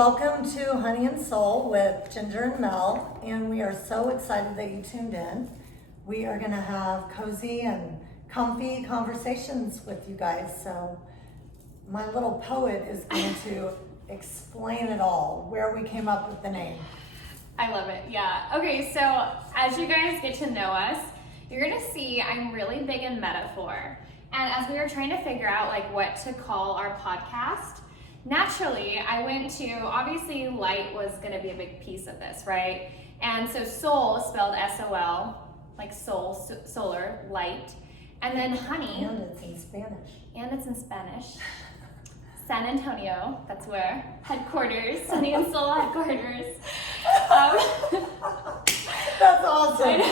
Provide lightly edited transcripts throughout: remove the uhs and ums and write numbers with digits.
welcome to Honey and Soul with Ginger and Mel, and we are so excited that you tuned in. We are going to have cozy and comfy conversations with you guys, so my little poet is going to explain it all, where we came up with the name. I love it, yeah. Okay, so as you guys get to know us, you're going to see I'm really big in metaphor. And as we were trying to figure out like what to call our podcast, naturally, I went to, obviously light was going to be a big piece of this, right? And so soul is spelled S-O-L, like soul, solar, light. And then honey. And it's in Spanish. And it's in Spanish. San Antonio, that's where headquarters, Honey and Soul headquarters. That's awesome.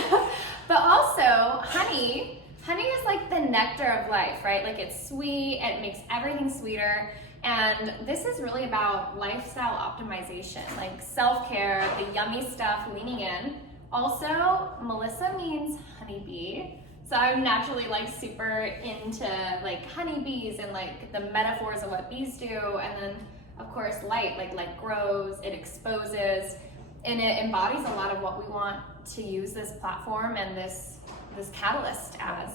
But also, honey is like the nectar of life, right? Like it's sweet, it makes everything sweeter. And this is really about lifestyle optimization, like self-care, the yummy stuff, leaning in. Also, Melissa means honeybee. So I'm naturally like super into like honeybees and like the metaphors of what bees do. And then of course light grows, it exposes, and it embodies a lot of what we want to use this platform and this catalyst as.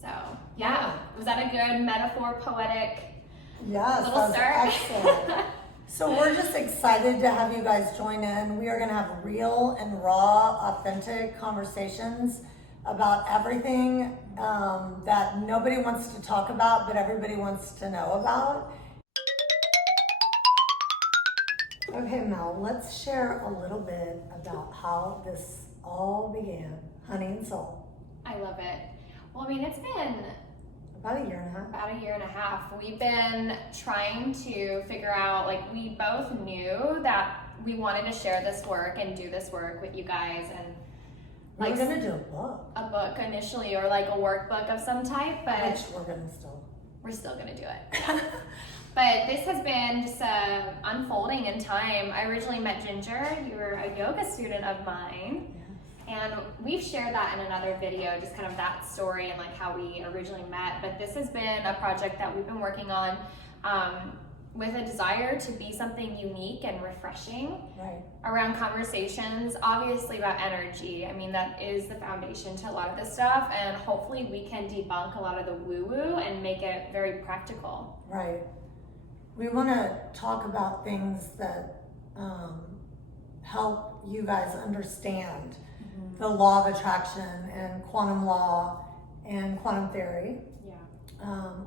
So yeah, was that a good metaphor, poetic? Yes, that was excellent. So we're just excited to have you guys join in. We are going to have real and raw, authentic conversations about everything that nobody wants to talk about, but everybody wants to know about. Okay, Mel, let's share a little bit about how this all began, Honey and Soul. I love it. Well, I mean, it's been about a year and a half. About a year and a half. We've been trying to figure out, like, we both knew that we wanted to share this work and do this work with you guys, and like we're gonna do a book. A book initially, or like a workbook of some type, but which we're still gonna do it. But this has been just unfolding in time. I originally met Ginger. You were a yoga student of mine. And we've shared that in another video, just kind of that story and like how we originally met. But this has been a project that we've been working on with a desire to be something unique and refreshing around conversations, obviously about energy. I mean, that is the foundation to a lot of this stuff. And hopefully we can debunk a lot of the woo-woo and make it very practical. Right. We want to talk about things that help you guys understand the law of attraction and quantum law and quantum theory. Yeah.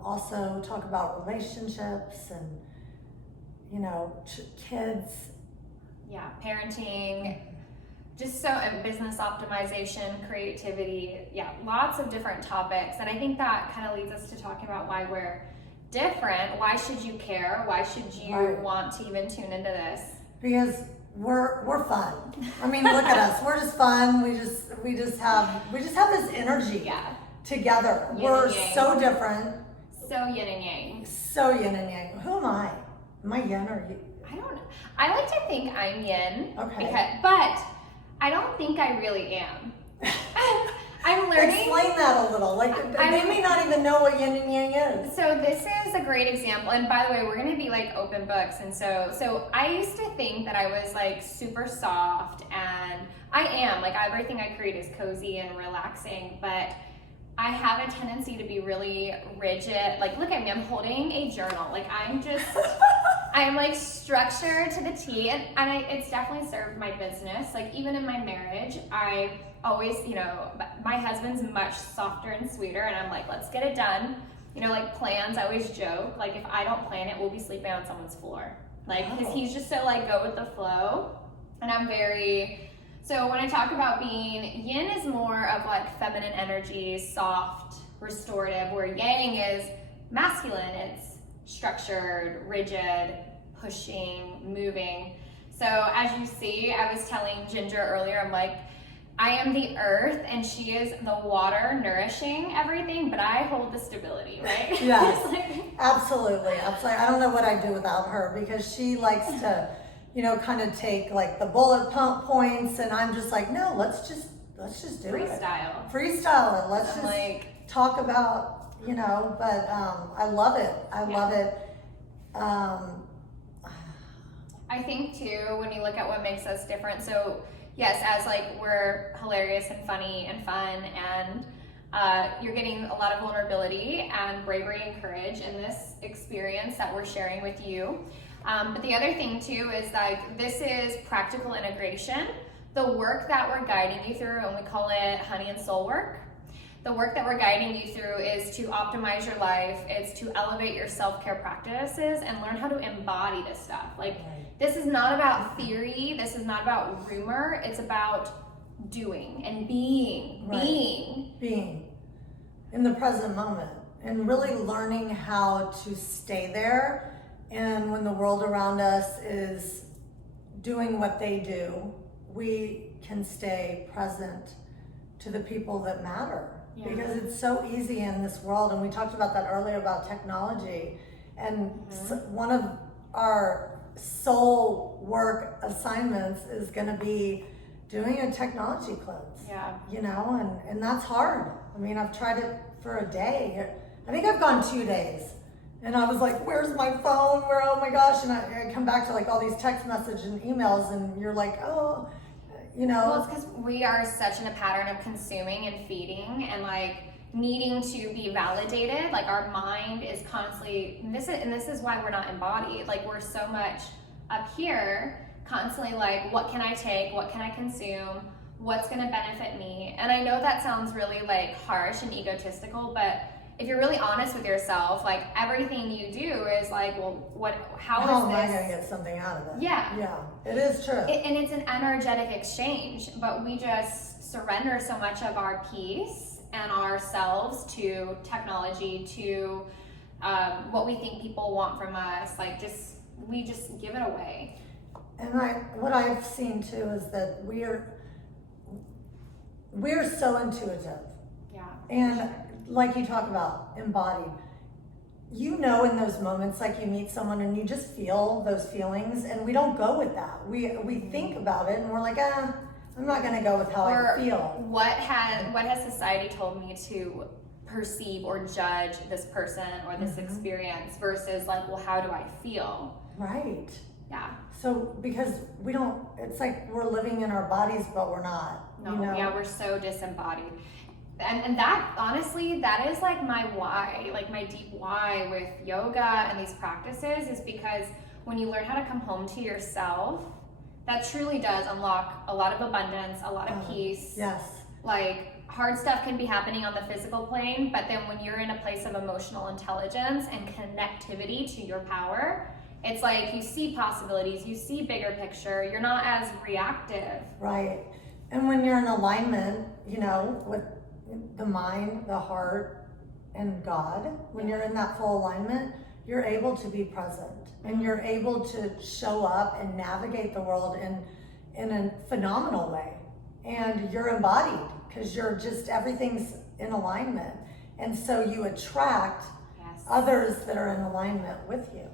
Also talk about relationships and, you know, kids. Yeah, parenting, just so, and business optimization, creativity. Yeah, lots of different topics. And I think that kind of leads us to talking about why we're different. Why should you care? Why should you want to even tune into this? Because we're fun. I mean, look at us. We're just fun. We just have this energy together. We're so different. So yin and yang. So yin and yang. Who am I? Am I yin or you? I don't know. I like to think I'm yin. Okay. But I don't think I really am. I'm learning. Explain that a little. Like, they may not even know what yin and yang is. So this is a great example. And by the way, we're going to be like open books. And so I used to think that I was like super soft, and I am. Like, everything I create is cozy and relaxing, but I have a tendency to be really rigid. Like, look at me, I'm holding a journal. Like, I'm like structured to the T, and it's definitely served my business. Like, even in my marriage, I always, you know, my husband's much softer and sweeter, and I'm like, let's get it done. You know, like plans, I always joke, like if I don't plan it, we'll be sleeping on someone's floor. Like, because he's just so like go with the flow, and I'm very, so when I talk about being, yin is more of like feminine energy, soft, restorative, where yang is masculine, it's structured, rigid, pushing, moving. So as you see, I was telling Ginger earlier, I'm like, I am the earth and she is the water nourishing everything, but I hold the stability, right? Yes, absolutely. I don't know what I'd do without her, because she likes to, you know, kind of take like the bullet points, and I'm just like, no, let's just do freestyle. Freestyle it. Let's just like talk about, you know, but I love it. I love it. I think too, when you look at what makes us different, so yes, as like we're hilarious and funny and fun, and you're getting a lot of vulnerability and bravery and courage in this experience that we're sharing with you. But the other thing too is like this is practical integration. The work that we're guiding you through, and we call it honey and soul work. The work that we're guiding you through is to optimize your life. It's to elevate your self-care practices and learn how to embody this stuff. Like, this is not about theory. This is not about rumor. It's about doing and being. Being in the present moment and really learning how to stay there. And when the world around us is doing what they do, we can stay present to the people that matter. Yeah. Because it's so easy in this world, and we talked about that earlier about technology, and one of our soul work assignments is going to be doing a technology cleanse. Yeah. You know, and that's hard. I mean, I've tried it for a day. I think I've gone 2 days, and I was like, where's my phone? Oh my gosh. And I come back to like all these text messages and emails, and you're like, oh, you know. Well, it's because we are such in a pattern of consuming and feeding and like needing to be validated. Like our mind is constantly, and this is why we're not embodied. Like we're so much up here, constantly like, what can I take? What can I consume? What's going to benefit me? And I know that sounds really like harsh and egotistical, but if you're really honest with yourself, like everything you do is like, well, how am I going to get something out of it? Yeah, it is true. And it's an energetic exchange, but we just surrender so much of our peace and ourselves to technology, to what we think people want from us. Like we just give it away. And what I've seen too is that we're so intuitive. Yeah. And like you talk about embodied, you know, in those moments, like you meet someone and you just feel those feelings, and we don't go with that. We think about it and we're like, I'm not going to go with how I feel. What has society told me to perceive or judge this person or this experience versus like, well, how do I feel? Right. Yeah. So because we don't, it's like we're living in our bodies, but we're not. No, you know? Yeah, we're so disembodied. And that, honestly, that is like my why, like my deep why with yoga and these practices is because when you learn how to come home to yourself, that truly does unlock a lot of abundance, a lot of peace. Yes. Like hard stuff can be happening on the physical plane, but then when you're in a place of emotional intelligence and connectivity to your power, it's like you see possibilities, you see bigger picture, you're not as reactive. Right. And when you're in alignment, you know, with the mind, the heart, and God, when you're in that full alignment, you're able to be present and you're able to show up and navigate the world in a phenomenal way. And you're embodied because you're just, everything's in alignment. And so you attract others that are in alignment with you.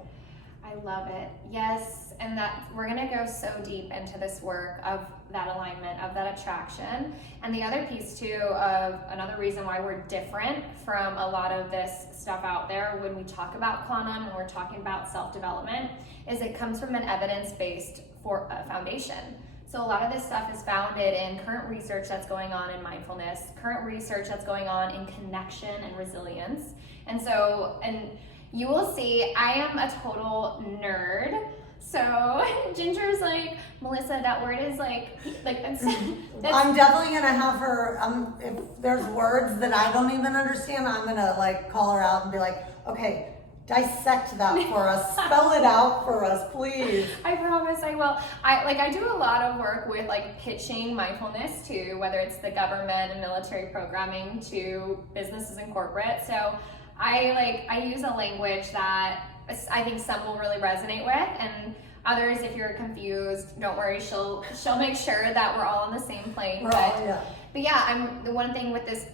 I love it. Yes, and that we're going to go so deep into this work of that alignment, of that attraction. And the other piece too of another reason why we're different from a lot of this stuff out there when we talk about quantum and we're talking about self-development is it comes from an evidence-based foundation. So a lot of this stuff is founded in current research that's going on in mindfulness, current research that's going on in connection and resilience. And you will see I am a total nerd. So Ginger's like, Melissa, that word is like that's I'm definitely gonna have her, if there's words that I don't even understand, I'm gonna like call her out and be like, okay, dissect that for us, spell it out for us, please. I promise I will. I do a lot of work with like pitching mindfulness to whether it's the government and military programming to businesses and corporate. So I use a language that I think some will really resonate with, and others, if you're confused, don't worry, she'll make sure that we're all on the same plane. But yeah, the one thing with this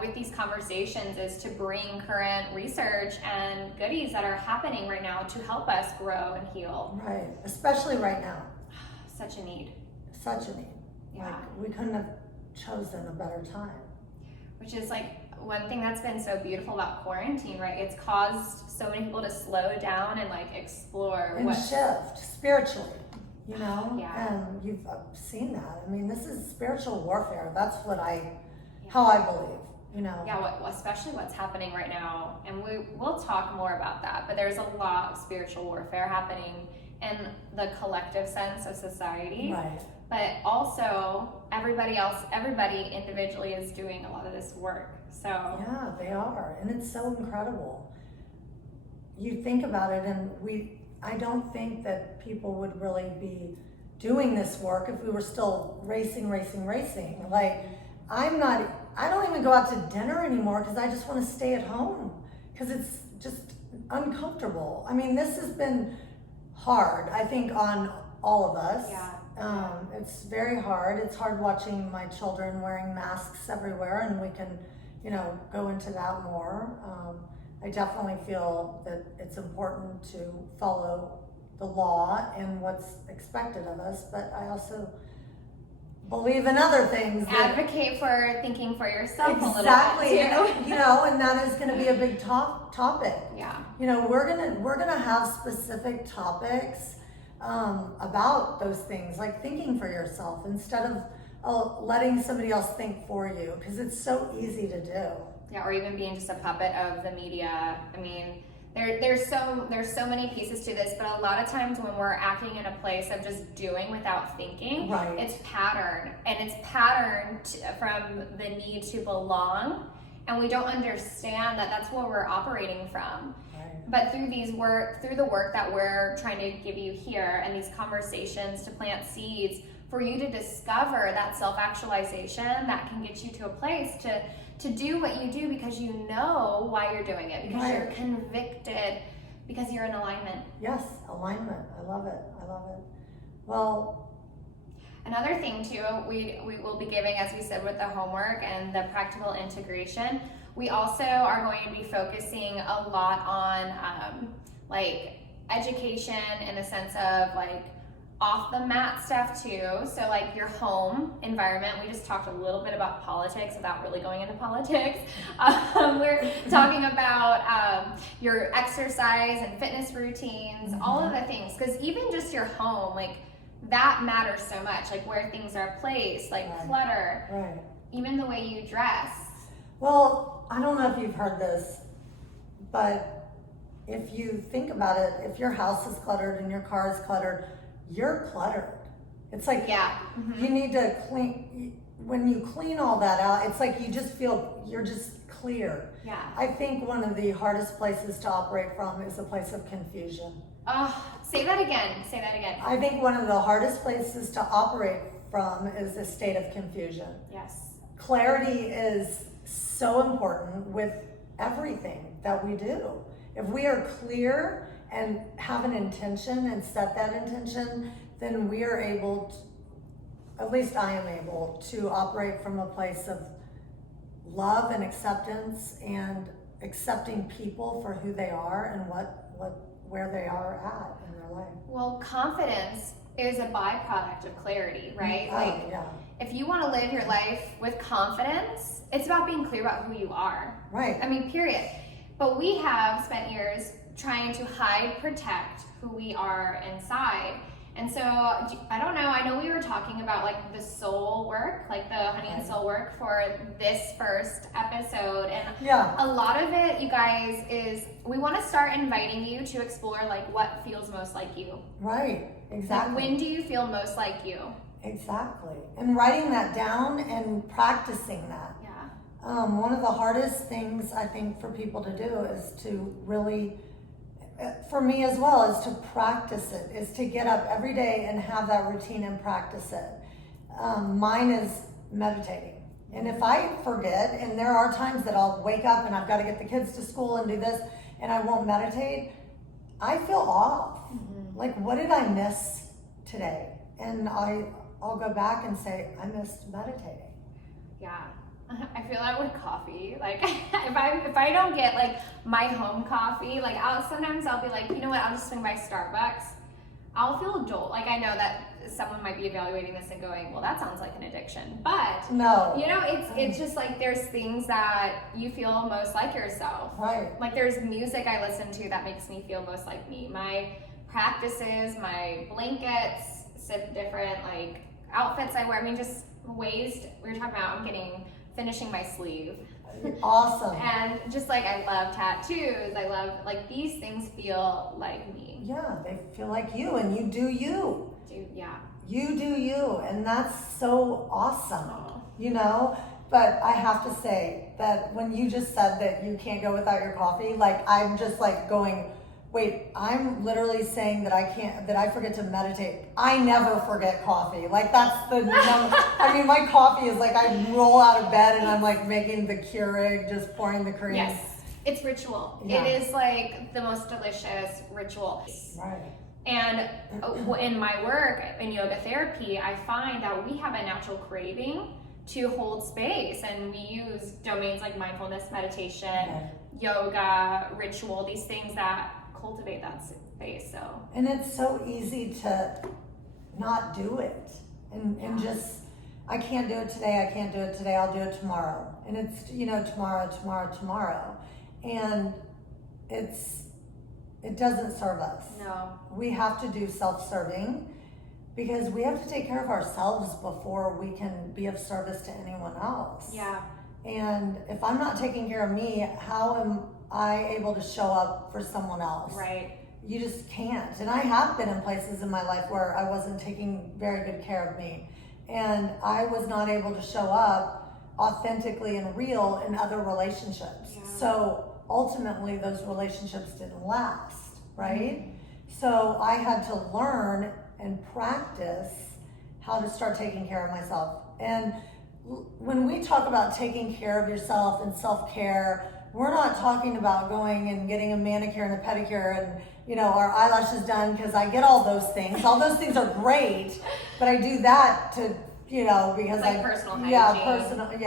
with these conversations is to bring current research and goodies that are happening right now to help us grow and heal. Right, especially right now. Such a need. Such a need. Yeah. Like, we couldn't have chosen a better time. Which is like one thing that's been so beautiful about quarantine, right? It's caused so many people to slow down and like explore and shift spiritually, you know? Yeah. And you've seen that. I mean, this is spiritual warfare. That's how I believe, you know? Yeah, especially what's happening right now. And we'll talk more about that, but there's a lot of spiritual warfare happening in the collective sense of society. Right. But also everybody individually is doing a lot of this work. So yeah, they are, and it's so incredible. You think about it, and I don't think that people would really be doing this work if we were still racing. Like, I don't even go out to dinner anymore because I just want to stay at home because it's just uncomfortable. I mean, this has been hard, I think, on all of us. Yeah. It's very hard. It's hard watching my children wearing masks everywhere, and we can, you know, go into that more. I definitely feel that it's important to follow the law and what's expected of us, but I also believe in other things. Advocate for thinking for yourself a little bit exactly, too. you know, and that is going to be a big topic. Yeah. You know, we're gonna have specific topics about those things, like thinking for yourself instead of letting somebody else think for you, because it's so easy to do. Yeah, or even being just a puppet of the media. I mean, there's so many pieces to this, but a lot of times when we're acting in a place of just doing without thinking, right. It's patterned, and it's patterned from the need to belong, and we don't understand that that's where we're operating from. But through the work that we're trying to give you here and these conversations to plant seeds for you to discover that self-actualization that can get you to a place to do what you do because you know why you're doing it, because you're convicted, because you're in alignment. Yes, alignment. I love it. Well, another thing too, we will be giving, as we said, with the homework and the practical integration, we also are going to be focusing a lot on like education in the sense of like off the mat stuff too. So like your home environment, we just talked a little bit about politics without really going into politics. We're talking about your exercise and fitness routines, all of the things, because even just your home, like that matters so much, like where things are placed, like clutter, even the way you dress. Well, I don't know if you've heard this, but if you think about it, if your house is cluttered and your car is cluttered, you're cluttered. It's like you need to clean. When you clean all that out, it's like you just feel you're just clear. Yeah. I think one of the hardest places to operate from is a place of confusion. Say that again. I think one of the hardest places to operate from is a state of confusion. Yes. Clarity is so important with everything that we do. If we are clear and have an intention and set that intention, then we are able to, at least I am able to operate from a place of love and acceptance and accepting people for who they are and where they are at in their life. Well, confidence is a byproduct of clarity, right? If you want to live your life with confidence, it's about being clear about who you are. Right. I mean, period. But we have spent years trying to protect who we are inside. And so, I don't know, I know we were talking about like the soul work, like the honey and soul work for this first episode. And a lot of it, you guys, is we want to start inviting you to explore like what feels most like you. Right, exactly. Like, when do you feel most like you? Exactly. And writing that down and practicing that. Yeah. One of the hardest things I think for people to do is to really, for me as well, is to practice it, is to get up every day and have that routine and practice it. Mine is meditating. And if I forget, and there are times that I'll wake up and I've got to get the kids to school and do this, and I won't meditate, I feel off. Like, what did I miss today? And I'll go back and say, I missed meditating. Yeah. I feel that with coffee. Like if I don't get like my home coffee, like I'll be like, you know what, I'll just swing by Starbucks. I'll feel a jolt. Like I know that someone might be evaluating this and going, well, that sounds like an addiction. But no, you know, it's just like there's things that you feel most like yourself. right. Like there's music I listen to that makes me feel most like me. My practices, my blankets, different like outfits I wear. I mean, just ways we were talking about. Finishing my sleeve. Awesome. And just like I love tattoos, I love like these things feel like me. Yeah, they feel like you, and you do you. Yeah. You do you, and that's so awesome. Oh. You know. But I have to say that when you just said that you can't go without your coffee, like I'm just like going, wait, I'm literally saying that I forget to meditate. I never forget coffee. Like that's the number. I mean, my coffee is like I roll out of bed and I'm like making the Keurig, just pouring the cream. Yes, it's ritual. Yeah. It is like the most delicious ritual. Right. And in my work in yoga therapy, I find that we have a natural craving to hold space, and we use domains like mindfulness, meditation, yoga, ritual, these things that cultivate that space. So, and it's so easy to not do it and just I can't do it today, I'll do it tomorrow, and it's tomorrow, and it doesn't serve us. No, we have to do self-serving because we have to take care of ourselves before we can be of service to anyone else. Yeah. And if I'm not taking care of me, how am I able to show up for someone else? Right. You just can't. And I have been in places in my life where I wasn't taking very good care of me. And I was not able to show up authentically and real in other relationships. Yeah. So ultimately those relationships didn't last, right? Mm-hmm. So I had to learn and practice how to start taking care of myself. And when we talk about taking care of yourself and self-care, we're not talking about going and getting a manicure and a pedicure and our eyelashes done, because I get all those things. All those things are great, but I do that to because like personal hygiene.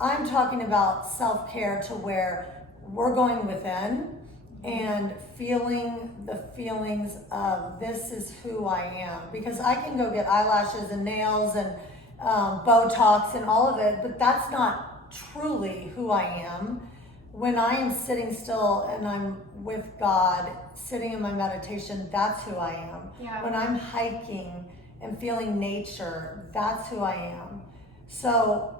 I'm talking about self-care to where we're going within and feeling the feelings of this is who I am, because I can go get eyelashes and nails and Botox and all of it, but that's not truly who I am. When I am sitting still and I'm with God, sitting in my meditation, that's who I am. Yeah. When I'm hiking and feeling nature, that's who I am. So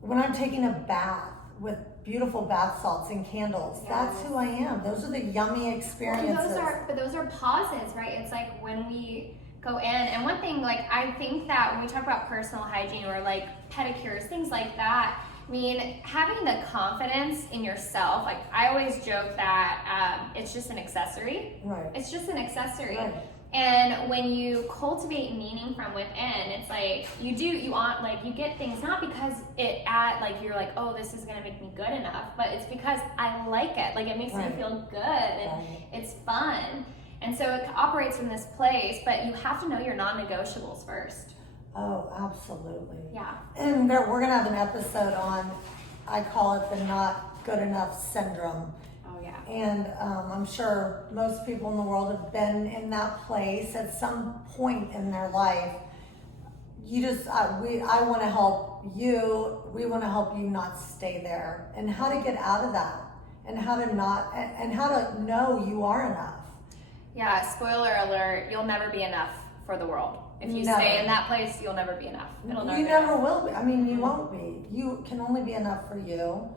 when I'm taking a bath with beautiful bath salts and candles, that's who I am. Those are the yummy experiences. But those are pauses, right? It's like when we go in, and one thing, like I think that when we talk about personal hygiene or like pedicures, things like that, I mean, having the confidence in yourself, like I always joke that it's just an accessory. Right. It's just an accessory. Right. And when you cultivate meaning from within, it's like you get things not because you're like, oh, this is gonna make me good enough, but it's because I like it. Like it makes me feel good and it's fun. And so it operates from this place, but you have to know your non-negotiables first. Oh, absolutely. Yeah. And we're gonna have an episode on, I call it the not good enough syndrome. Oh yeah. And I'm sure most people in the world have been in that place at some point in their life. I want to help you. We want to help you not stay there, and how to get out of that, and how to know you are enough. Yeah. Spoiler alert: you'll never be enough for the world. If you stay in that place, you'll never be enough. You never will be. I mean, you won't be. You can only be enough for you,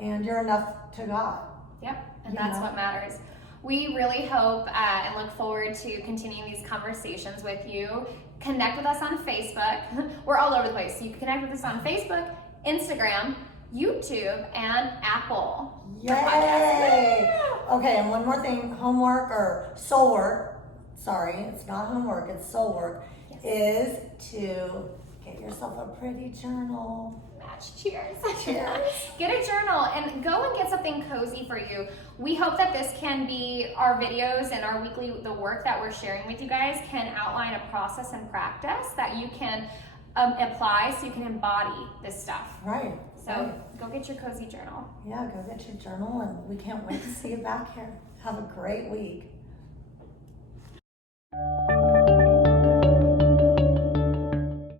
and you're enough to God. Yep, and that's what matters. We really hope and look forward to continuing these conversations with you. Connect with us on Facebook. We're all over the place. So you can connect with us on Facebook, Instagram, YouTube, and Apple. Yay! Okay, and one more thing, homework or soul work, sorry, it's not homework, it's soul work, is to get yourself a pretty journal. Cheers. Cheers. Get a journal and go and get something cozy for you. We hope that this can be our videos and our the work that we're sharing with you guys can outline a process and practice that you can apply so you can embody this stuff. Right. So go get your cozy journal. Yeah, go get your journal, and we can't wait to see you back here. Have a great week.